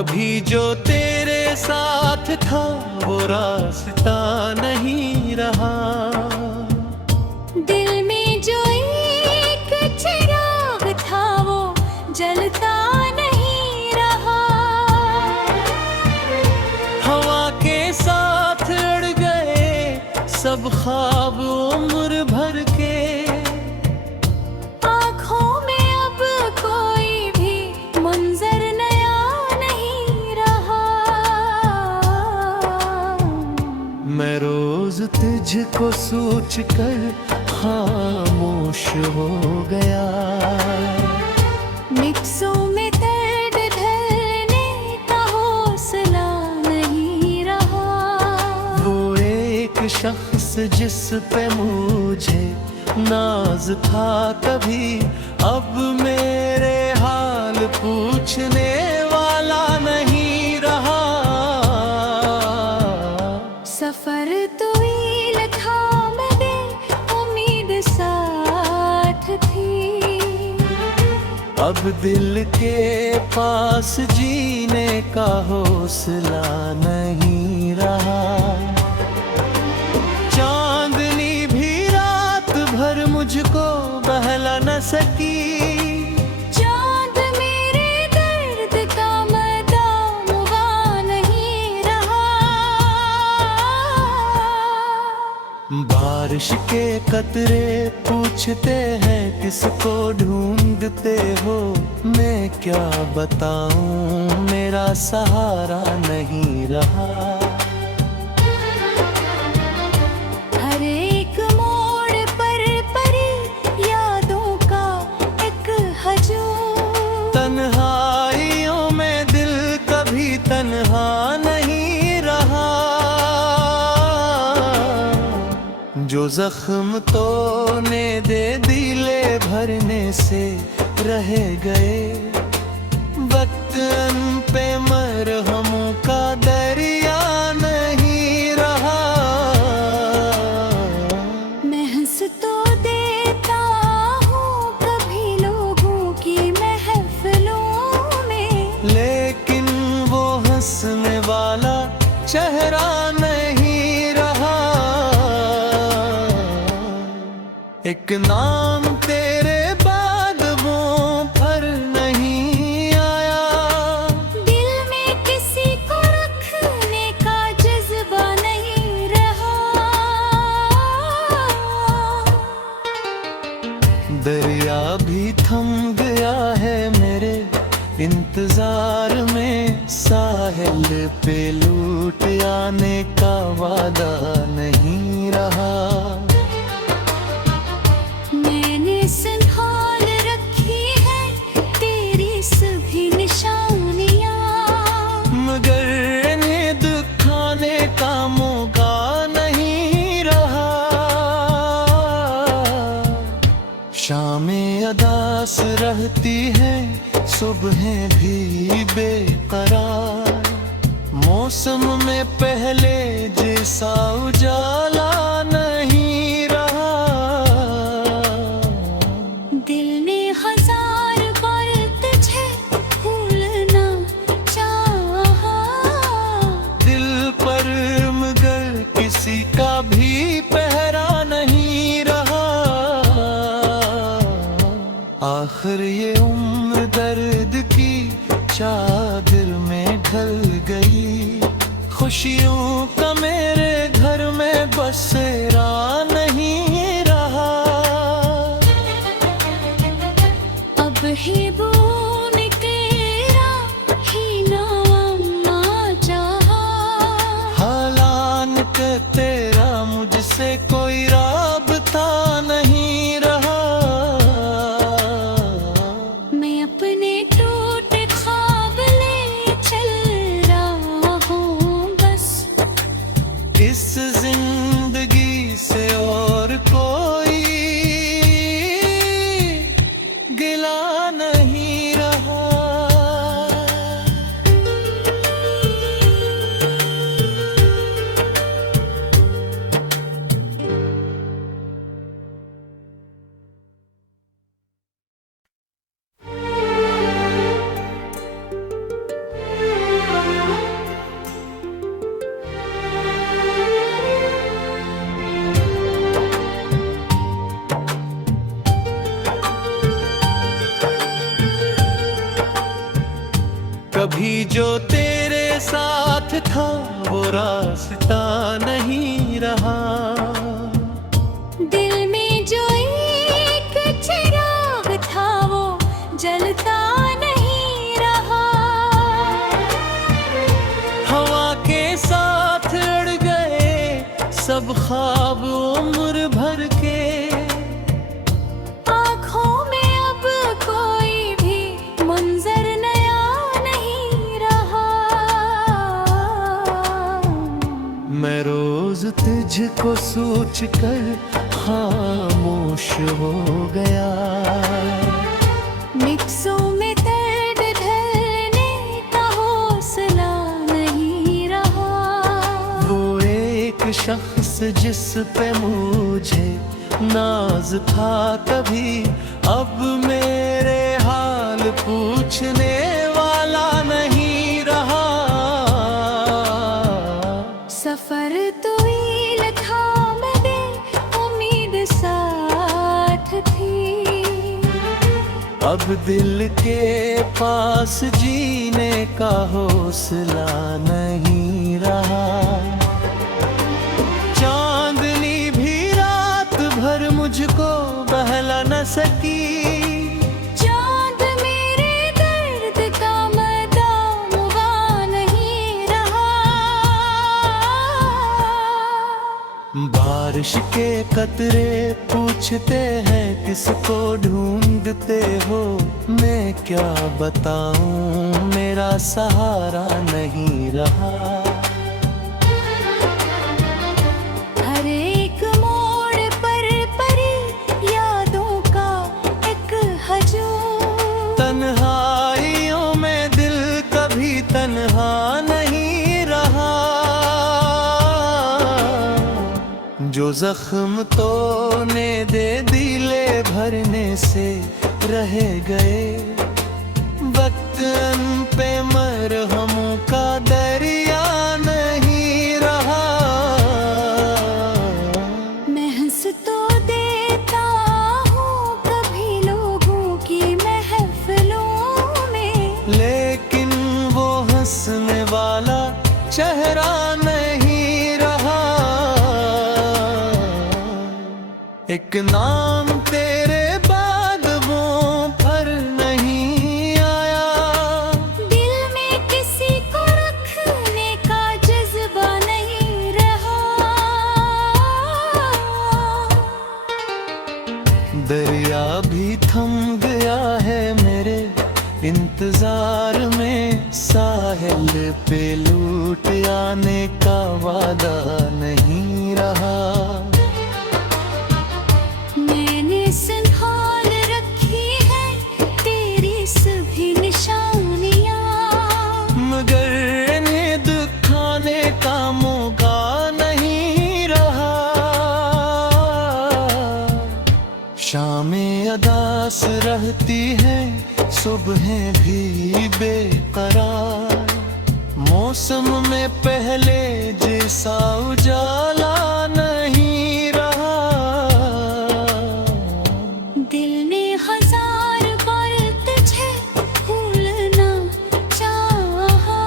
कभी जो तेरे साथ था वो रास्ता नहीं रहा। दिल में जो एक चिराग था वो जलता नहीं रहा। हवा के साथ उड़ गए सब ख्वाब उम्र भर के। आँखों में अब कोई भी मंजर नया नहीं रहा। मैं रोज तुझको सोच कर खामोश हो गया। निफ्सों में दर्द ढलने का हौसला नहीं रहा। वो एक शख्स जिस पे मुझे नाज था कभी, अब मेरे हाल पूछने वाला नहीं रहा। सफर तवील था मगर उम्मीद साथ थी। अब दिल के पास जीने का हौसला नहीं रहा। चांदनी भी रात भर मुझको बहला न सकी। चांद मेरे दर्द का मदाम हुआ नहीं रहा। बारिश के कतरे पूछते हैं किसको ढूंढते हो। मैं क्या बताऊं मेरा सहारा नहीं रहा। हर एक मोड़ पर परी यादों का एक हजूम। तन्हाइयों में दिल कभी तन्हा नहीं रहा। जो जख्म तोने दे दिले भरने से रह गए। वक्तन पे मरहमों का दरिया नहीं रहा। मैं हंस तो देता हूँ कभी लोगों की महफिलों में, लेकिन वो हंसने वाला चेहरा नहीं रहा। एक नाम तेरे बाद वो पर नहीं आया। दिल में किसी को रखने का जज्बा नहीं रहा। दरिया भी थम गया है मेरे इंतजार में। साहिल पे लूट आने का वादा नहीं रहा। मैंने संभाल रखी है तेरी सभी निशानियाँ, मगर इन्हें दिखाने का मौका नहीं रहा। शामें अदास रहती है सुबहें भी बेकरार। मौसम में पहले जैसा उजाला नहीं रहा। दिल ने हजार बार तुझे भूलना चाहा। दिल पर मगर किसी का भी पहरा नहीं रहा। आखिर ये उम्र दर्द की चादर में ढल गई। खुशियों का मेरे घर में बसेरा नहीं रहा। अब ही बून तेरा ही नाम चाहा। हालान के तेरा मुझसे कोई राबता नहीं रहा। मैं अपने टूटे ख्वाब ले चल रहा हूँ बस। इस जिंदगी से और कोई गिला नहीं रहा। भी जो तेरे साथ था वो रास्ता नहीं रहा। दिल में जो एक चिराग था वो जलता नहीं रहा। हवा के साथ उड़ गए सब ख्वाब उम्र भर के। आँखों में अब कोई भी मंजर नया नहीं रहा। मैं रोज तुझको सोच कर खामोश हो गया। मिक्सों में दर्द ढलने का हौसला नहीं रहा। वो एक शख्स जिस पे मुझे नाज था कभी, अब मेरे हाल पूछने वाला नहीं रहा। सफर तवील था मगर उम्मीद साथ थी। अब दिल के पास जीने का हौसला नहीं रहा। चांदनी भी रात भर मुझको बहला न सकी। चांद मेरे दर्द का मदामुआ नहीं रहा। बारिश के कतरे पूछते हैं किसको ढूंढते हो। मैं क्या बताऊं मेरा सहारा नहीं रहा। हर एक मोड़ पर परी यादों का एक हजूम। तन्हाइयों में दिल कभी तन्हा नहीं रहा। जो जख्म तोने दे दिले भरने से रह गए। वक्त पे मरहमों का दरिया नहीं रहा। मैं हंस तो देता हूँ कभी लोगों की महफिलों में। लेकिन वो हंसने वाला चेहरा नहीं रहा। एक नाम तेरे बाद वो पर नहीं आया। दिल में किसी को रखने का जज्बा नहीं रहा। दरिया भी थम गया है मेरे इंतजार में। साहिल पे लूट आने का वादा नहीं रहा। मैंने संभाल रखी है तेरी सभी निशानियाँ। मगर इन्हें दिखाने का मौका नहीं रहा। शामें अदास रहती है सुबहें भी बेकरार। मौसम में पहले जैसा उजाला नहीं रहा। दिल ने हजार बार तुझे भूलना चाहा।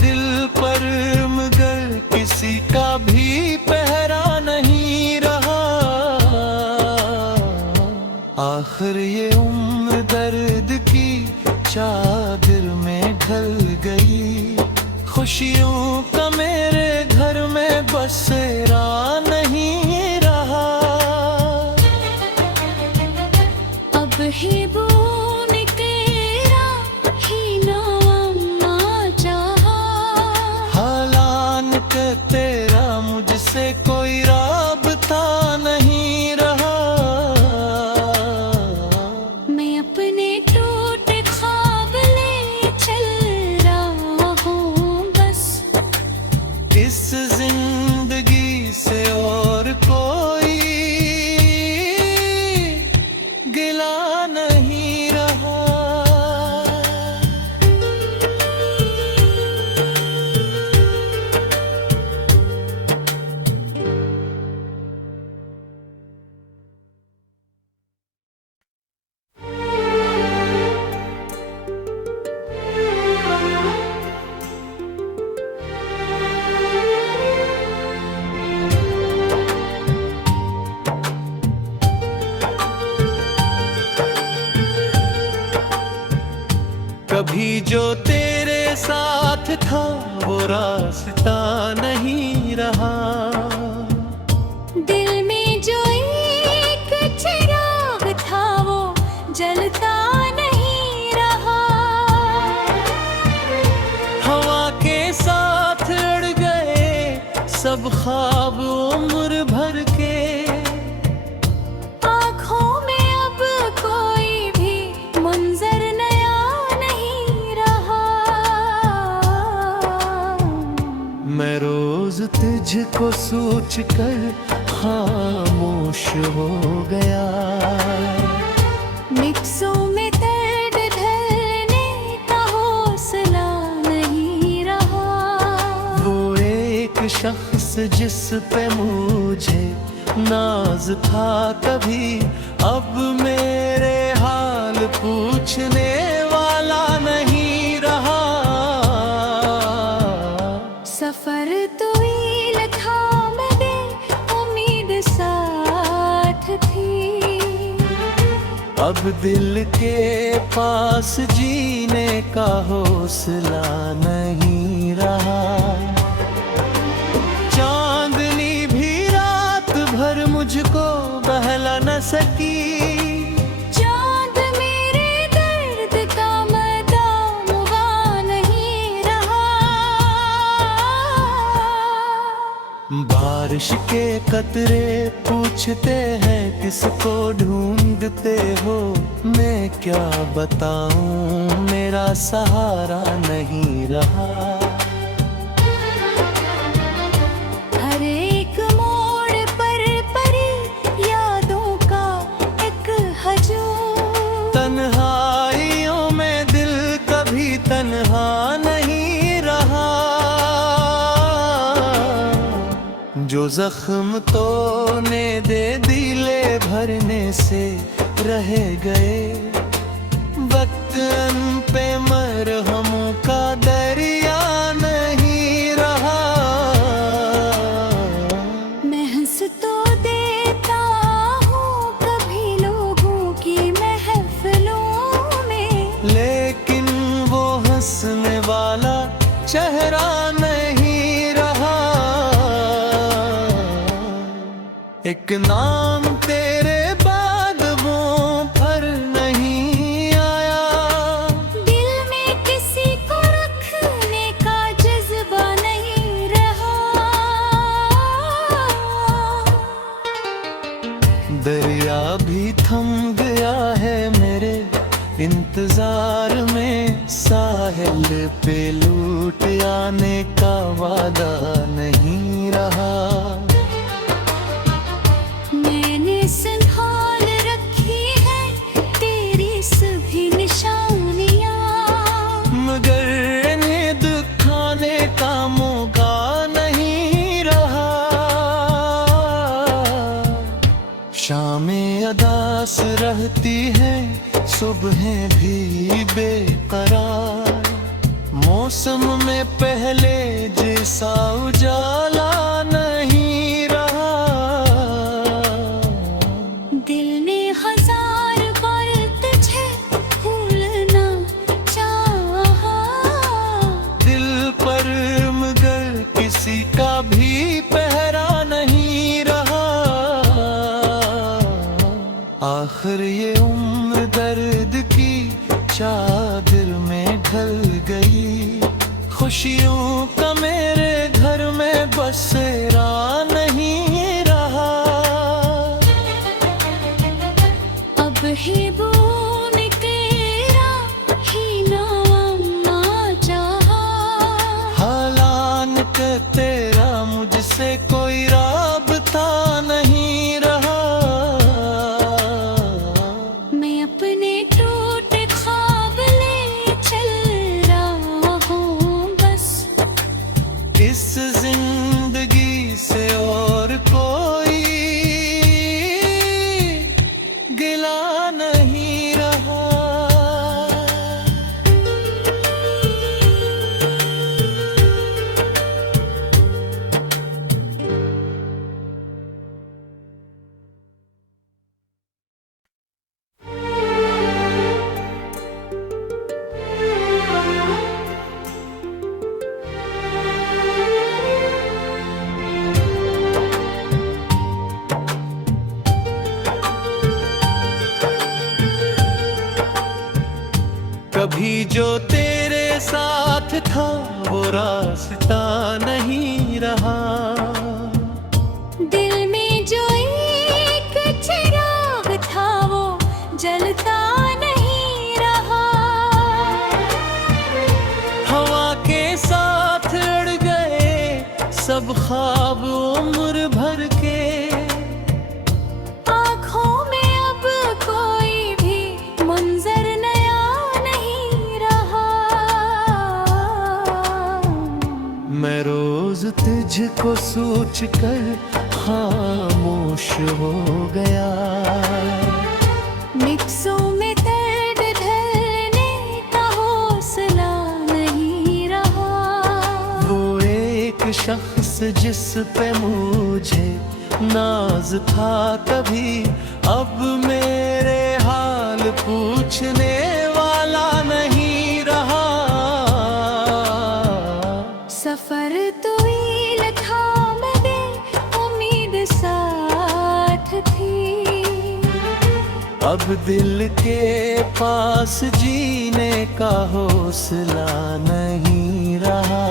दिल पर मगर किसी का भी पहरा नहीं रहा। आखिर ये उम्र दर्द की चादर में ढल गई। खुशियों का मेरे घर में बसेरा नहीं रहा। अब ही बून तेरा ही नामा चाहा। हालान के तेरा मुझसे कोई राबता नहीं रहा। मैं अपने टूटे ख्वाब ले चल रहा हूँ बस। कभी जो तेरे साथ था वो रास्ता नहीं रहा। दिल में जो एक चिराग था वो जलता नहीं रहा। हवा के साथ उड़ गए सब ख्वाब उम्र भर के। आँखों में अब कोई भी मंजर नया नहीं रहा। मैं रोज तुझको सोच कर खामोश हो गया। मिक्सों में दर्द ढलने का हौसला नहीं रहा। वो एक शख्स जिस पे मुझे नाज था कभी, अब मेरे हाल पूछने वाला नहीं रहा। सफर तवील था मेरे उम्मीद साथ थी। अब दिल के पास जीने का हौसला नहीं रहा। चांदनी भी रात भर मुझको बहला न सकी। चांद मेरे दर्द का मदाम हुआ नहीं रहा। बारिश के कतरे पूछते हैं किसको ढूंढते हो। मैं क्या बताऊं मेरा सहारा नहीं रहा। हर एक मोड़ पर परी यादों का एक हजूम। तन्हाइयों में दिल कभी तन्हा नहीं रहा। जो जख्म तोने दे दिले भरने से रह गए। वक्त पे मरहमों का दरिया नहीं रहा। मैं हंस तो देता हूँ कभी लोगों की महफिलों में। लेकिन वो हंसने वाला चेहरा नहीं रहा। एक नाम तेरे बाद वो पर नहीं आया। दिल में किसी को रखने का जज्बा नहीं रहा। दरिया भी थम गया है मेरे इंतजार में। साहिल पे लूट आने का वादा नहीं रहा। मैंने संभाल रखी है तेरी सभी निशानियाँ। मगर इन्हें दिखाने का मौका नहीं रहा। शामें अदास रहती है सुबहें भी बेकरार। मौसम में पहले जैसा उजाला नहीं रहा। दिल ने हजार बार तुझे भूलना चाहा। दिल पर मगर किसी का भी पहरा नहीं रहा। आखिर ये उम्र दर्द की चादर में ढल गई। खुशियों का मेरे घर में बसेरा नहीं रहा। अब ही बून तेरा ही नाम चाहा। हालान के तेरा मुझसे कोई राबता नहीं रहा। मैं अपने टूटे ख्वाब ले चल रहा हूँ बस। इस जिंदगी से और कभी जो तेरे साथ था वो रास्ता नहीं रहा। दिल में जो एक चिराग था वो जलता नहीं रहा। हवा के साथ उड़ गए सब ख्वाब उम्र भर के। आँखों में अब कोई भी मंजर नया नहीं रहा। मैं रोज तुझको सोच कर खामोश हो गया। मिक्सों में दर्द ढलने का हौसला नहीं रहा। वो एक शख्स जिस पे मुझे नाज था कभी, अब मेरे हाल पूछने वाला नहीं रहा। सफर तवील था मगर उम्मीद साथ थी। अब दिल के पास जीने का हौसला नहीं रहा।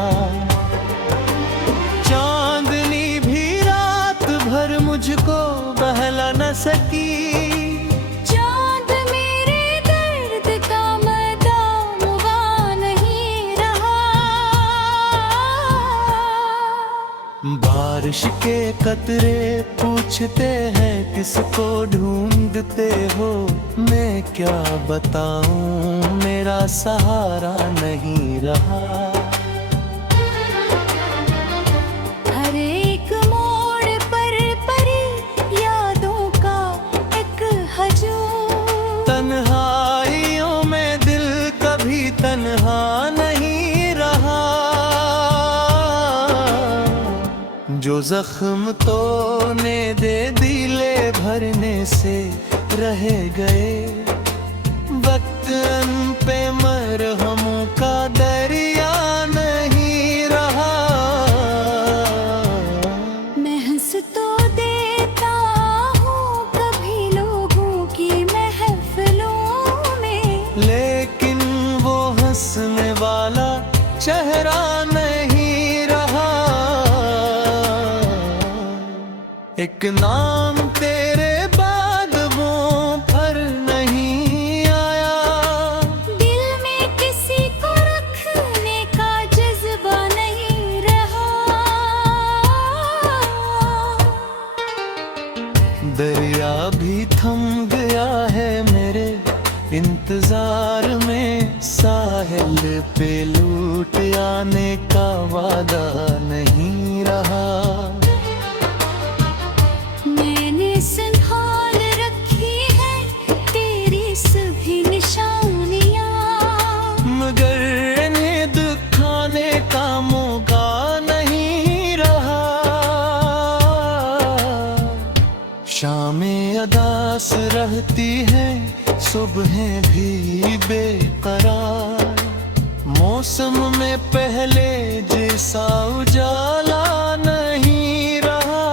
चांदनी भी रात भर मुझको बहला न सकी। चांद मेरे दर्द का मदाम हुआ नहीं रहा। बारिश के कतरे पूछते हैं किसको ढूंढते हो। मैं क्या बताऊं मेरा सहारा नहीं रहा। हर एक मोड़ पर परी यादों का एक हजूम। तन्हाइयों में दिल कभी तन्हा नहीं रहा। जो जख्म तोने दे दिले भरने से रह गए। वक्त पे मरहमों का दरिया नहीं रहा। मैं हंस तो देता हूँ कभी लोगों की महफिलों में। लेकिन वो हंसने वाला चेहरा नहीं रहा। एक नाम तेरे बाद वो पर नहीं आया। दिल में किसी को रखने का जज्बा नहीं रहा। दरिया भी थम गया है मेरे इंतजार में। साहिल पे लूट आने का वादा नहीं रहा। मैंने संभाल रखी है तेरी सभी निशानियाँ। मगर इन्हें दिखाने का मौका नहीं रहा। शामें अदास रहती है सुबहें भी बेकरार। मौसम में पहले जैसा उजाला नहीं रहा।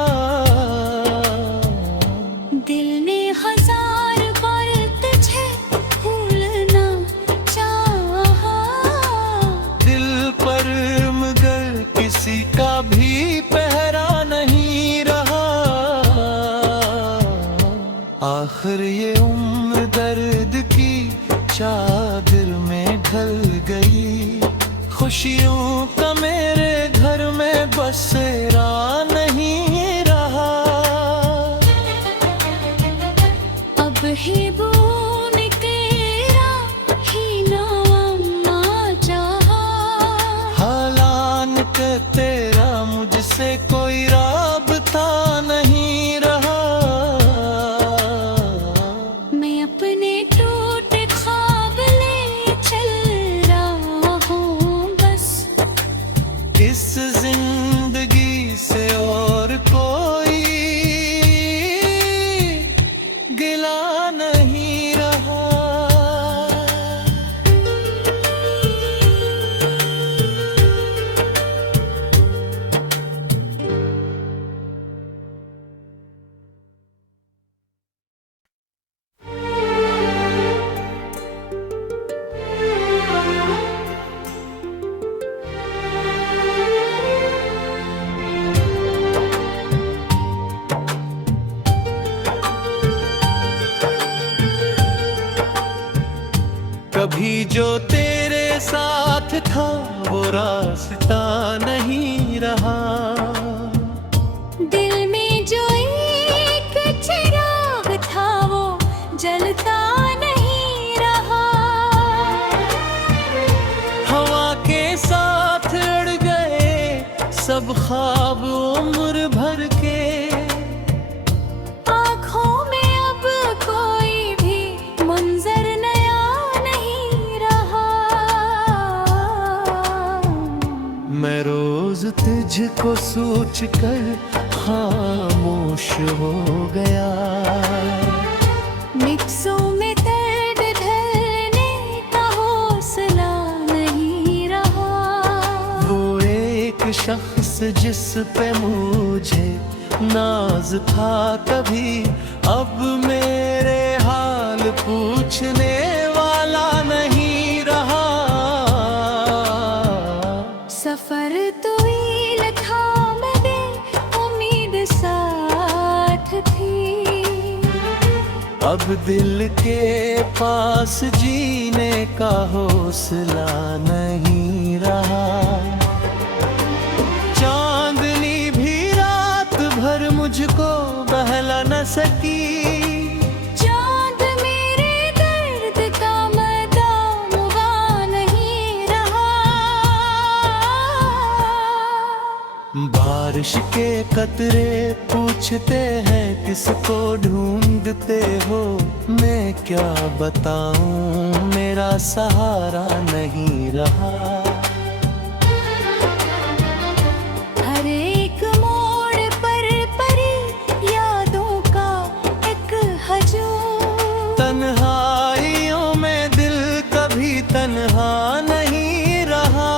दिल ने हजार बार तुझे भूलना चाहा। दिल पर मगर किसी का भी पहरा नहीं रहा। आखिर ये उम्र दर्द की चादर में ढल गई। खुशियों का मेरे घर में बसेरा नहीं रहा। अब ही बून तेरा ही नाम आ चाहा। हालान के तेरा मुझसे कोई राबता नहीं रहा। मैं अपने टूटे ख्वाब ले चल रहा हूँ बस। इस जिंदगी कभी जो तेरे साथ था वो रास्ता नहीं रहा। दिल में जो एक चिराग था वो जलता नहीं रहा। हवा के साथ उड़ गए सब ख्वाब उम्र भर के। आँखों में अब कोई भी मंजर नया नहीं रहा। मैं रोज तुझको सोच कर खामोश हो गया। मिक्सों में दर्द ढलने का हौसला नहीं रहा। वो एक शख्स जिस पे मुझे नाज था कभी, अब मेरे हाल पूछने वाला नहीं रहा। सफर तवील था मगर उम्मीद साथ थी। अब दिल के पास जीने का हौसला नहीं रहा। चांदनी भी रात भर मुझको बहला न सकी। चांद मेरे दर्द का मदाम हुआ नहीं रहा। बारिश के कतरे पूछते हैं किसको ढूंढते हो। मैं क्या बताऊं मेरा सहारा नहीं रहा। हर एक मोड़ पर परी यादों का एक हजूम। तन्हाइयों में दिल कभी तन्हा नहीं रहा।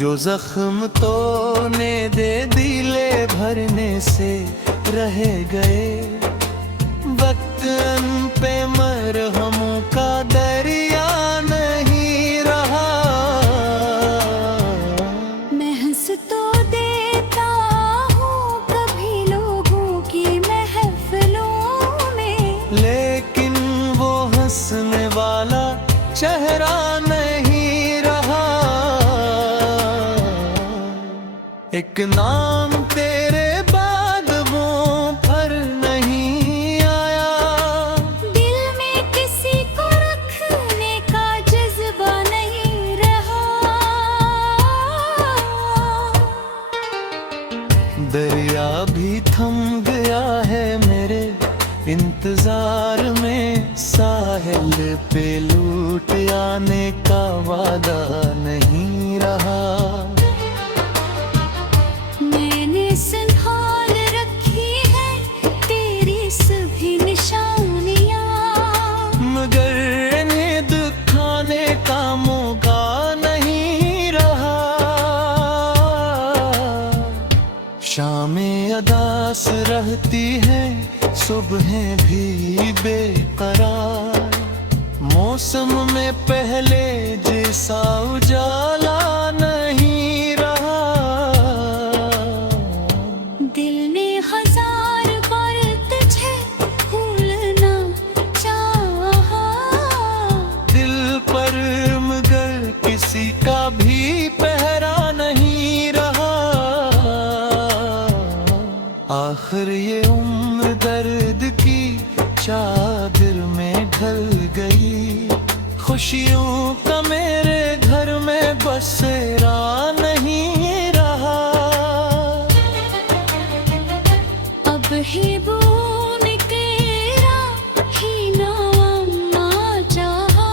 जो जख्म तोने दे दिले भरने से रह गए। वक्त पे मरहमों का दरिया नहीं रहा। मैं हंस तो देता हूँ कभी लोगों की महफिलों में। लेकिन वो हंसने वाला चेहरा नहीं रहा। एक नाम तेरे बाद वो पर नहीं आया। दिल में किसी को रखने का जज्बा नहीं रहा। दरिया भी थम गया है मेरे इंतजार में। साहिल पे लूट आने का वादा नहीं रहा। मैंने संभाल रखी है तेरी सभी निशानियाँ। मगर इन्हें दिखाने का मौका नहीं रहा। शामें अदास रहती है सुबहें भी बेकरार। मौसम में पहले जैसा उजाला नहीं रहा। दिल ने हजार बार तुझे भूलना चाहा। दिल पर मगर किसी का भी पहरा नहीं रहा। आखिर ये उम्र दर्द की चादर में ढल गई। खुशियों का मेरे घर में बसेरा नहीं रहा। अब ही बून तेरा ही नाम चाहा।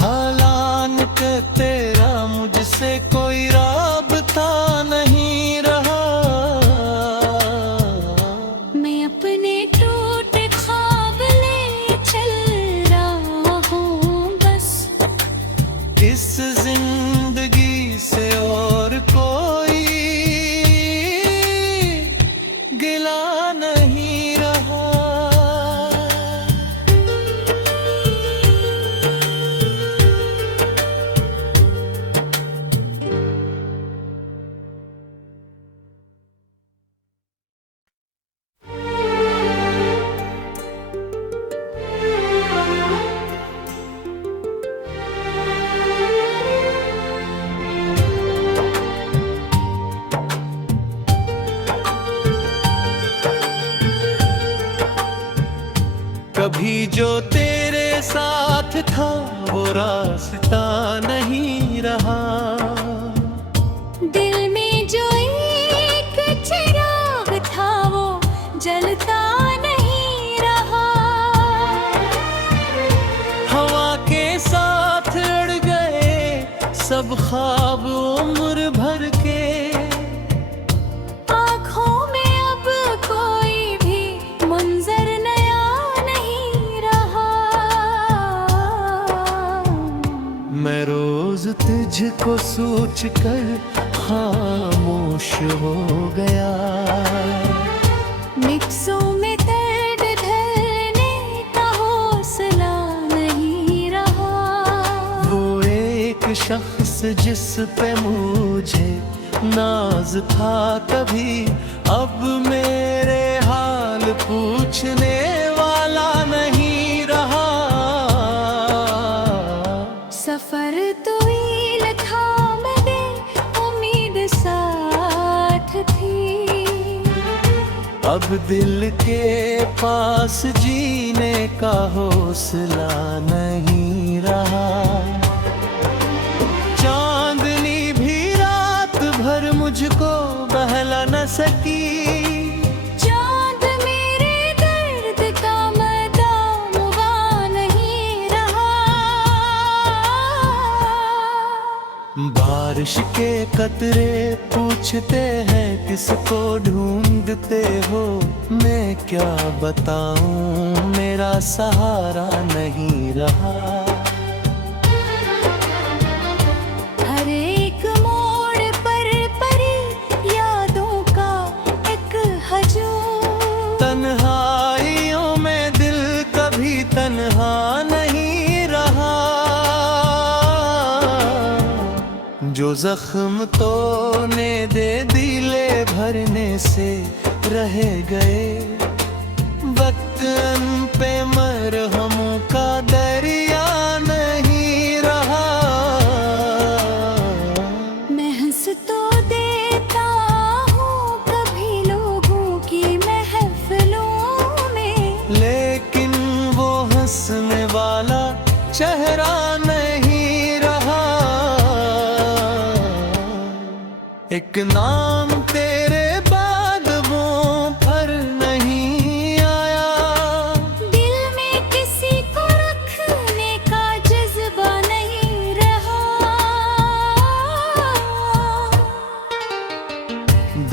हालान के तेरा मुझसे कोई राबता नहीं रहा। मैं अपने टूटे ख्वाब ले चल रहा हूँ बस। इस जिंदगी से और कोई गिला नहीं रहा। तेरे साथ था वो रास्ता नहीं रहा। दिल में जो एक चिराग था वो जलता नहीं रहा। हवा के साथ उड़ गए सब ख्वाब उम्र भर के। आँखों में अब कोई भी मंजर नया नहीं रहा। मैं रोज तुझको सोच कर खामोश हो गया। मिक्सों में दर्द ढलने का हौसला नहीं रहा। वो एक शख्स जिस पे मुझे नाज था कभी, अब मेरे हाल पूछने वाला नहीं रहा। सफर तवील था मेरे उम्मीद साथ थी। अब दिल के पास जीने का हौसला नहीं रहा। चांदनी भी रात भर मुझको बहला न सकी। चांद मेरे दर्द का मदाम हुआ नहीं रहा। बारिश के कतरे पूछते हैं किसको ढूंढते हो। मैं क्या बताऊं मेरा सहारा नहीं रहा। हर एक मोड़ पर परी यादों का एक हजूम। तन्हाइयों में दिल कभी तन्हा नहीं रहा। जो जख्म तोने दे दिले भरने से रह गए। वक्तन पे मरहमों का दरिया नहीं रहा। मैं हंस तो देता हूँ कभी लोगों की महफिलों में, लेकिन वो हंसने वाला चेहरा नहीं रहा। एक नाम तेरे बाद वो पर नहीं आया। दिल में किसी को रखने का जज्बा नहीं रहा।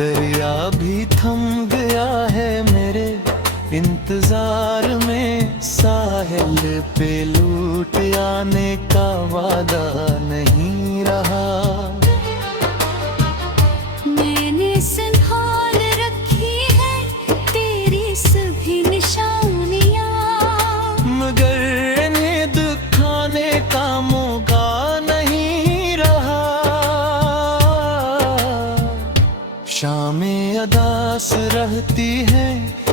दरिया भी थम गया है मेरे इंतजार में। साहिल पे लूट आने का वादा नहीं रहा। मैंने संभाल रखी है तेरी सभी निशानियाँ। मगर इन्हें दिखाने का मौका नहीं रहा। शामें अदास रहती है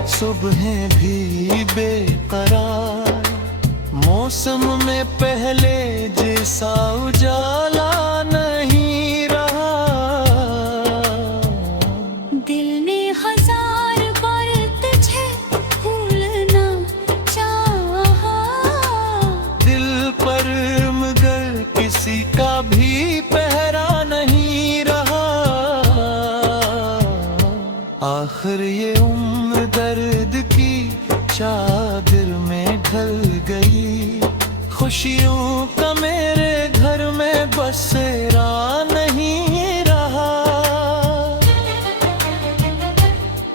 सुबहें भी बेकरार। मौसम में पहले जैसा उजाला नहीं रहा। दिल ने हजार बार तुझे भूलना चाहा। दिल पर मगर किसी का भी पहरा नहीं रहा। आखिर ये उम्र दर्द की चादर में ढल गई। खुशियों का मेरे घर में बसेरा नहीं रहा।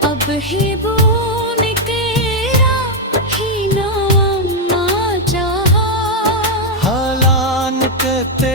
अब ही बून तेरा ही नाम ना चाहा। हालान कहते